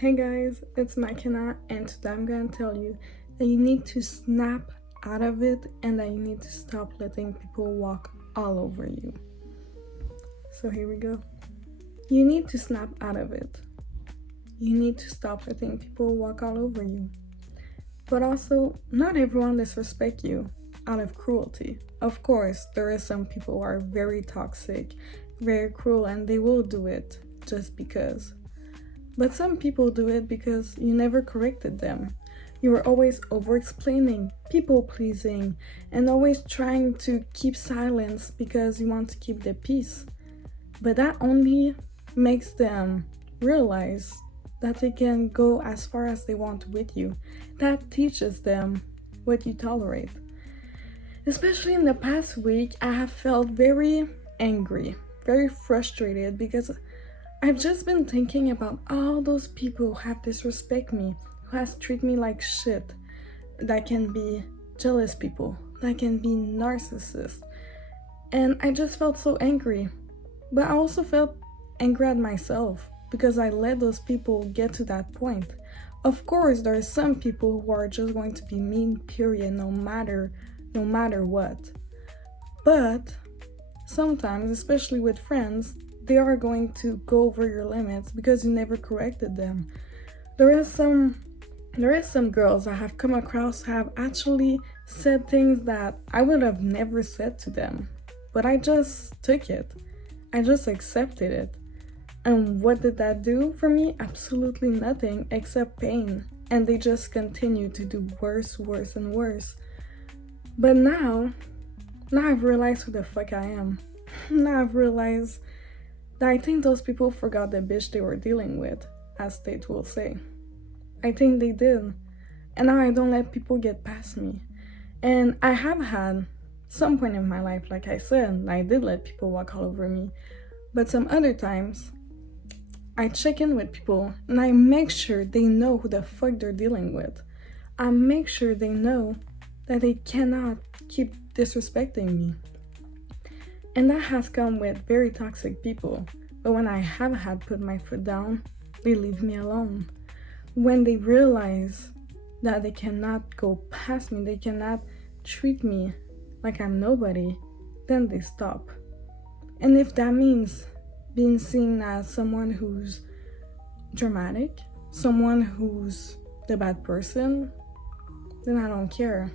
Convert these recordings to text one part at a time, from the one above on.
Hey guys, it's McKenna, and today I'm gonna tell you that you need to snap out of it and that you need to stop letting people walk all over you. So here we go. You need to snap out of it. You need to stop letting people walk all over you. But also, not everyone disrespects you out of cruelty. Of course, there are some people who are very toxic, very cruel, and they will do it just because. But some people do it because you never corrected them. You were always over-explaining, people-pleasing, and always trying to keep silence because you want to keep the peace. But that only makes them realize that they can go as far as they want with you. That teaches them what you tolerate. Especially in the past week, I have felt very angry, very frustrated because I've just been thinking about all those people who have disrespect me, who has treated me like shit. That can be jealous people, that can be narcissists. And I just felt so angry. But I also felt angry at myself because I let those people get to that point. Of course, there are some people who are just going to be mean, period, no matter what. But sometimes, especially with friends, they are going to go over your limits because you never corrected them. There is some girls I have come across who have actually said things that I would have never said to them. But I just took it. I just accepted it. And what did that do for me? Absolutely nothing except pain. And they just continue to do worse, and worse. But now I've realized who the fuck I am. Now I've realized that I think those people forgot the bitch they were dealing with, as State will say. I think they did. And now I don't let people get past me. And I have had some point in my life, like I said, I did let people walk all over me. But some other times, I check in with people and I make sure they know who the fuck they're dealing with. I make sure they know that they cannot keep disrespecting me. And that has come with very toxic people. But when I have had put my foot down, they leave me alone. When they realize that they cannot go past me, they cannot treat me like I'm nobody, then they stop. And if that means being seen as someone who's dramatic, someone who's the bad person, then I don't care.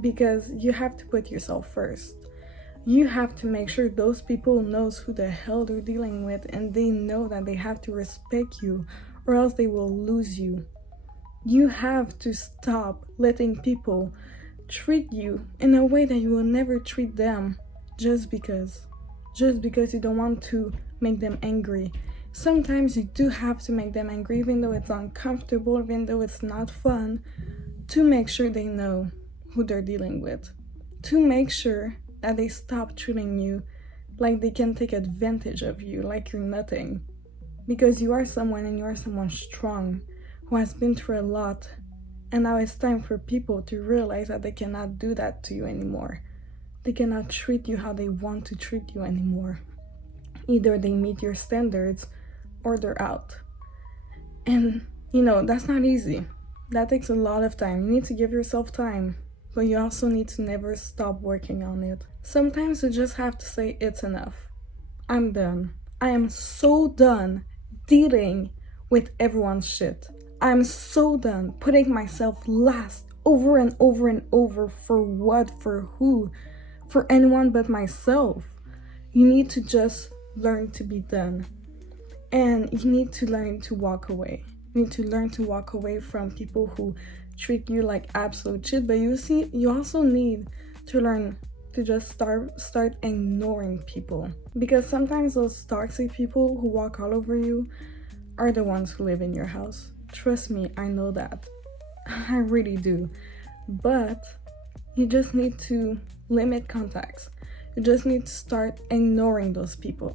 Because you have to put yourself first. You have to make sure those people knows who the hell they're dealing with and they know that they have to respect you or else they will lose you. You have to stop letting people treat you in a way that you will never treat them just because you don't want to make them angry. Sometimes you do have to make them angry even though it's uncomfortable, even though it's not fun, to make sure they know who they're dealing with, to make sure that they stop treating you like they can take advantage of you, like you're nothing. Because you are someone and you are someone strong who has been through a lot. And now it's time for people to realize that they cannot do that to you anymore. They cannot treat you how they want to treat you anymore. Either they meet your standards or they're out. And, that's not easy. That takes a lot of time. You need to give yourself time. But you also need to never stop working on it. Sometimes you just have to say it's enough. I'm done. I am so done dealing with everyone's shit. I'm so done putting myself last over and over and over. For what? For who? For anyone but myself. You need to just learn to be done. And you need to learn to walk away. You need to learn to walk away from people who treat you like absolute shit. But you also need to learn to just start ignoring people. Because sometimes those toxic people who walk all over you are the ones who live in your house. Trust me, I know that. I really do. But you just need to limit contacts. You just need to start ignoring those people.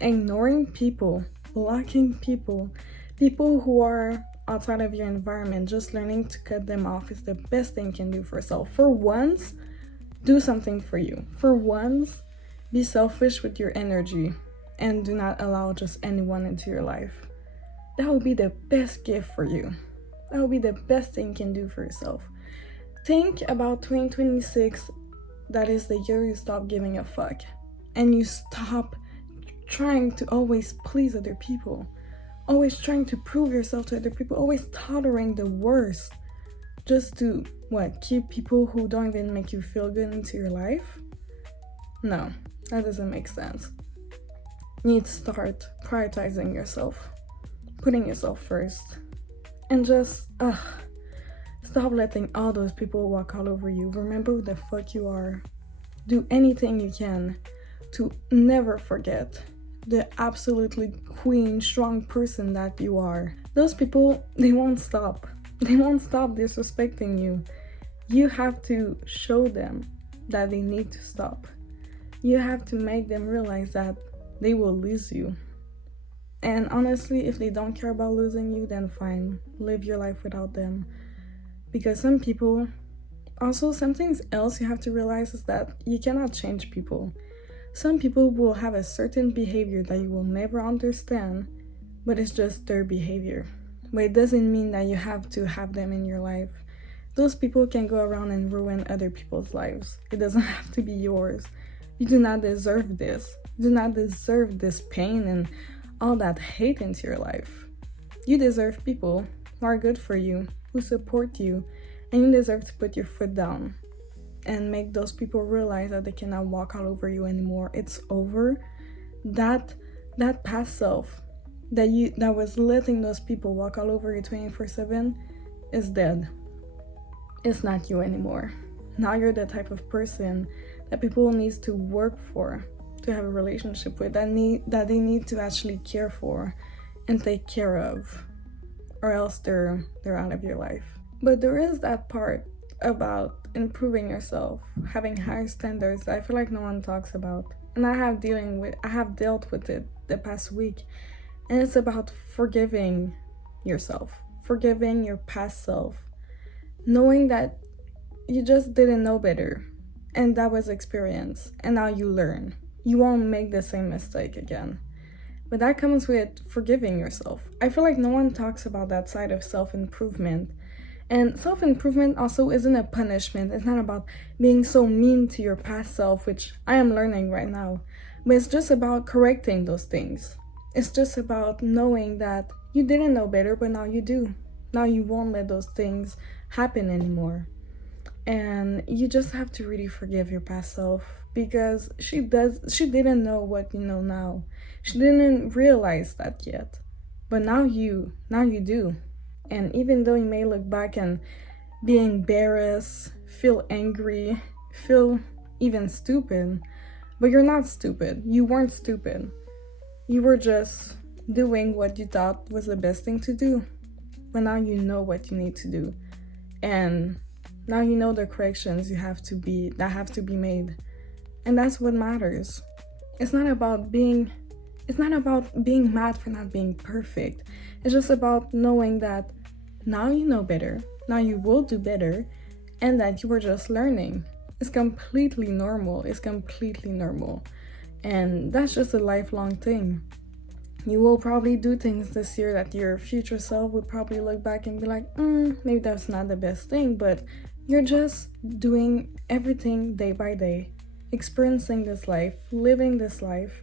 Ignoring people, blocking people who are outside of your environment. Just learning to cut them off is the best thing you can do for yourself. For once, do something for you. For once, be selfish with your energy and do not allow just anyone into your life. that would be the best gift for you. That would be the best thing you can do for yourself. Think about 2026. That is the year you stop giving a fuck. And you stop trying to always please other people. Always trying to prove yourself to other people. Always tolerating the worst. Just to, keep people who don't even make you feel good into your life? No, that doesn't make sense. You need to start prioritizing yourself. Putting yourself first. And just, stop letting all those people walk all over you. Remember who the fuck you are. Do anything you can to never forget the absolutely queen, strong person that you are. Those people, they won't stop. They won't stop disrespecting you. You have to show them that they need to stop. You have to make them realize that they will lose you. And honestly, if they don't care about losing you, then fine. Live your life without them. Because some people, also something else you have to realize is that you cannot change people. Some people will have a certain behavior that you will never understand, but it's just their behavior. But it doesn't mean that you have to have them in your life. Those people can go around and ruin other people's lives. It doesn't have to be yours. You do not deserve this. You do not deserve this pain and all that hate into your life. You deserve people who are good for you, who support you, and you deserve to put your foot down and make those people realize that they cannot walk all over you anymore. It's over. That past self that was letting those people walk all over you 24/7 is dead. It's not you anymore. Now you're the type of person that people needs to work for, to have a relationship with, that they need to actually care for and take care of, or else they're out of your life. But there is that part about improving yourself, having higher standards that I feel like no one talks about. And I have dealt with it the past week. And it's about forgiving yourself, forgiving your past self, knowing that you just didn't know better. And that was experience. And now you learn. You won't make the same mistake again. But that comes with forgiving yourself. I feel like no one talks about that side of self-improvement. And self-improvement also isn't a punishment. It's not about being so mean to your past self, which I am learning right now. But it's just about correcting those things. It's just about knowing that you didn't know better, but now you do. Now you won't let those things happen anymore. And you just have to really forgive your past self, because she didn't know what you know now. She didn't realize that yet. But now you do. And even though you may look back and be embarrassed, feel angry, feel even stupid, but you're not stupid. You weren't stupid. You were just doing what you thought was the best thing to do. But now you know what you need to do. And now you know the corrections that have to be made. And that's what matters. It's not about being mad for not being perfect. It's just about knowing that now you know better, now you will do better, and that you were just learning. It's completely normal. And that's just a lifelong thing. You will probably do things this year that your future self would probably look back and be like, maybe that's not the best thing, but you're just doing everything day by day, experiencing this life, living this life.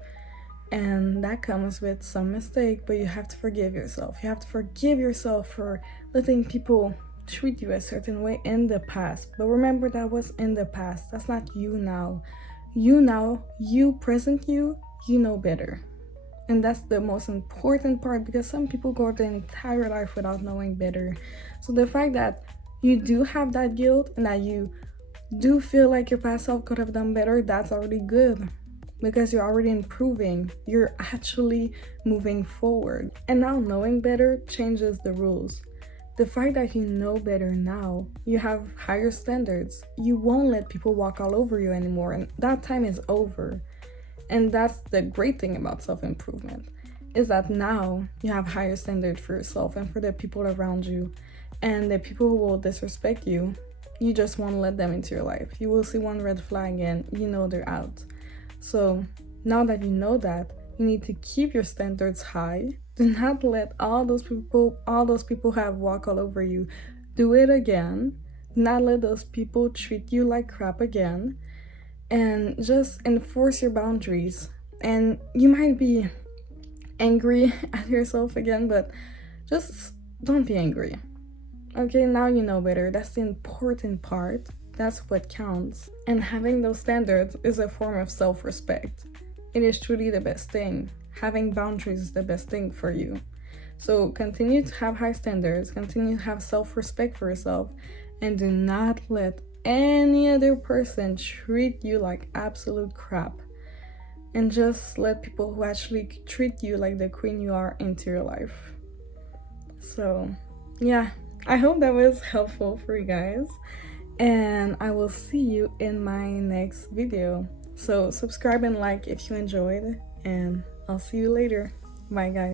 And that comes with some mistake, but you have to forgive yourself. You have to forgive yourself for letting people treat you a certain way in the past. But remember, that was in the past. That's not you now. You present you know better. And that's the most important part, because some people go their entire life without knowing better. So the fact that you do have that guilt and that you do feel like your past self could have done better, that's already good. Because you're already improving, you're actually moving forward. And now knowing better changes the rules. The fact that you know better now, you have higher standards. You won't let people walk all over you anymore, and that time is over. And that's the great thing about self-improvement, is that now you have higher standards for yourself and for the people around you. And the people who will disrespect you, you just won't let them into your life. You will see one red flag and you know they're out. So now that you know that, You need to keep your standards high. Do not let all those people have walk all over you do it again. Do not let those people treat you like crap again. And just enforce your boundaries. And you might be angry at yourself again, but just don't be angry. Okay, now you know better. That's the important part. That's what counts. And having those standards is a form of self respect. It is truly the best thing. Having boundaries is the best thing for you. So continue to have high standards, continue to have self respect for yourself, and do not let any other person treat you like absolute crap. And just let people who actually treat you like the queen you are into your life. So, yeah, I hope that was helpful for you guys. And I will see you in my next video. So, subscribe and like if you enjoyed. And I'll see you later. Bye, guys.